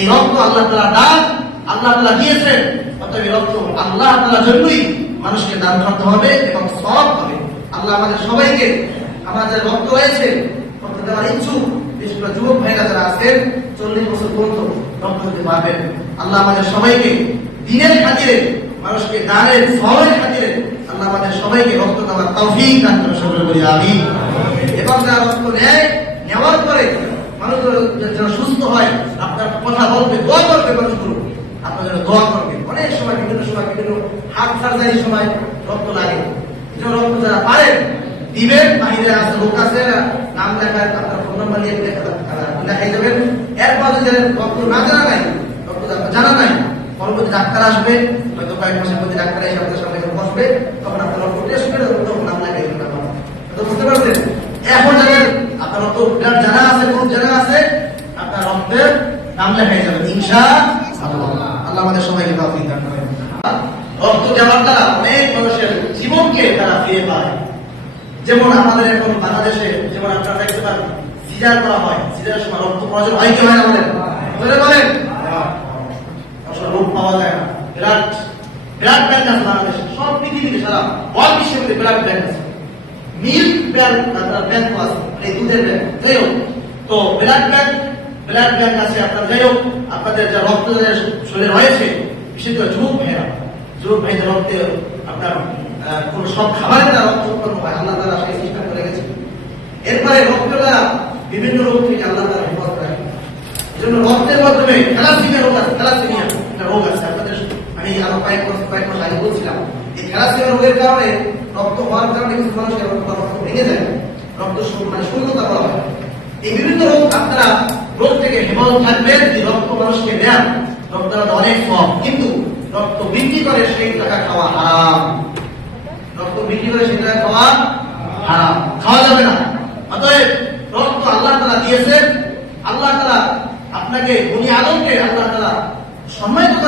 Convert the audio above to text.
এই রক্ত আল্লাহ তালা দান, আল্লাহ তালা দিয়েছেন। অতএব এই রক্ত আল্লাহ তালা জন্যই মানুষকে দান করতে হবে এবং সব হবে। আল্লাহ আমাদের সবাইকে আমাদের রক্ত রয়েছে, রক্ত দেওয়ার ইচ্ছুক বিশেষ করে যুবক ভাইরা যারা আছেন, চল্লিশ বছর পর্যন্ত রক্ত দিতে পারবেন। আল্লাহ আমাদের সবাইকে দিনের খাতিরে, মানুষকে দানের সবের খাতিরে আল্লাহ আমাদের সবাইকে রক্ত দেওয়ার দান করে আমি এবং যারা রক্ত নেয়, নেওয়ার পরে মানুষ যেন সুস্থ অনেক সময় বিভিন্ন সময় বিভিন্ন হাত সার্জারির সময় রক্ত লাগে। রক্ত যারা পারেন দিবেন, বাহিরে আছে লোক আছে, নাম লেখা আপনার ফোন নাম্বার নিয়ে লেখাই যাবেন এরপর যদি রক্ত না জানা নাই, রক্ত আপনার জানা নাই, পরবর্তী ডাক্তার আসবে, হয়তো কয়েক মাসের মধ্যে ডাক্তার এসে আপনাদের সামনে বসবে, তখন আপনার রক্ত টেস্ট করে তখন নাম লেখাই বুঝতে পারছেন? এখন যাদের আপনার রক্ত জানা আছে গ্রুপ জানা আছে, আপনার রক্তের নাম লেখাই যাবেন ইনশা আল্লাহ আমাদের সবাইকে তৌফিক দান করেন। রক্ত দেওয়ার দ্বারা অনেক মানুষের জীবনকে তারা ফিরে পায়। যেমন আমাদের এখন বাংলাদেশে যেমন আপনারা দেখতে পারেন সিজার করা হয়, সিজারের সময় রক্ত প্রয়োজন হয় কি হয় আমাদের? বলে বলেন। রোগ পাওয়া যায় না। বিরাট বিরাট ব্যাংক আছে বাংলাদেশে। সব পৃথিবীতে সারা ওয়ার্ল্ড বিশ্বের বিরাট ব্যাংক আছে। মিল্ক ব্যাংক ব্যাংক আছে এই দুধের ব্যাংক। তো ব্লাড ব্যাংক ব্লাড ব্যাংক আছে আপনার যাই হোক আপনাদের যা রক্ত শরীরে রয়েছে বিশেষ করে যুবক ভাইরা যুবক ভাইদের রক্তে আপনার কোন সব খাবারের দ্বারা রক্ত উৎপন্ন হয়, আল্লাহ তারা সেই সিস্টেম করে গেছে এরপরে রক্ত দ্বারা বিভিন্ন রোগ থেকে আল্লাহ তারা হেফাজত রাখে এজন্য রক্তের মাধ্যমে থ্যালাসিমিয়া রোগ আছে, থ্যালাসিমিয়া একটা রোগ আছে। আপনাদের, আমি আরও কয়েক মাস কয়েক মাস আগে বলছিলাম, এই থ্যালাসিমিয়া রোগের কারণে রক্ত হওয়ার কারণে কিছু মানুষের রক্ত ভেঙে যায়, রক্ত মানে শূন্যতা করা হয় এই বিভিন্ন রোগ আপনারা থেকে থাকবেন যে রক্ত মানুষকে দেন রক্ত অনেক কম কিন্তু রক্ত বৃদ্ধি করে সেই টাকা খাওয়া হারাম। রক্ত বৃদ্ধি করে সেই টাকা খাওয়া হারাম। খাওয়া যাবে না। অতএব রক্ত আল্লাহ তারা দিয়েছেন। আল্লাহ তারা আপনাকে উনি আলমকে আল্লাহ তারা সম্মানিত